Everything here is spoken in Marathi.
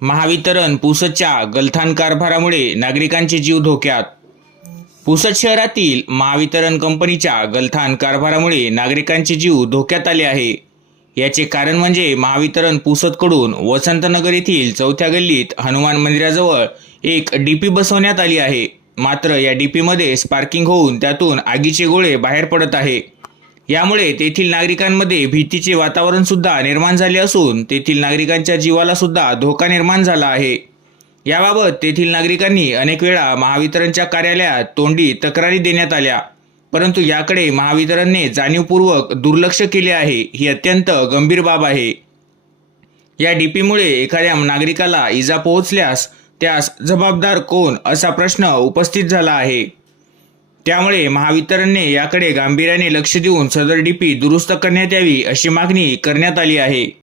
महावितरण पुसदच्या गलथान कारभारामुळे नागरिकांचे जीव धोक्यात. पुसद शहरातील महावितरण कंपनीच्या गलथान कारभारामुळे नागरिकांचे जीव धोक्यात आले आहे. याचे कारण म्हणजे महावितरण पुसदकडून वसंतनगर येथील चौथ्या गल्लीत हनुमान मंदिराजवळ एक डीपी बसवण्यात आली आहे. मात्र या डीपीमध्ये स्पार्किंग होऊन त्यातून आगीचे गोळे बाहेर पडत आहे. यामुळे तेथील नागरिकांमध्ये भीतीचे वातावरण सुद्धा निर्माण झाले असून तेथील नागरिकांच्या जीवाला सुद्धा धोका निर्माण झाला आहे. याबाबत तेथील नागरिकांनी अनेक वेळा महावितरणच्या कार्यालयात तोंडी तक्रारी देण्यात आल्या. परंतु याकडे महावितरणने जाणीवपूर्वक दुर्लक्ष केले आहे ही अत्यंत गंभीर बाब आहे. या डीपीमुळे एखाद्या नागरिकाला इजा पोहोचल्यास त्यास जबाबदार कोण असा प्रश्न उपस्थित झाला आहे. त्यामुळे महावितरणने याकडे गांभीर्याने लक्ष देऊन सदर डीपी दुरुस्त करण्यात यावी अशी मागणी करण्यात आली आहे.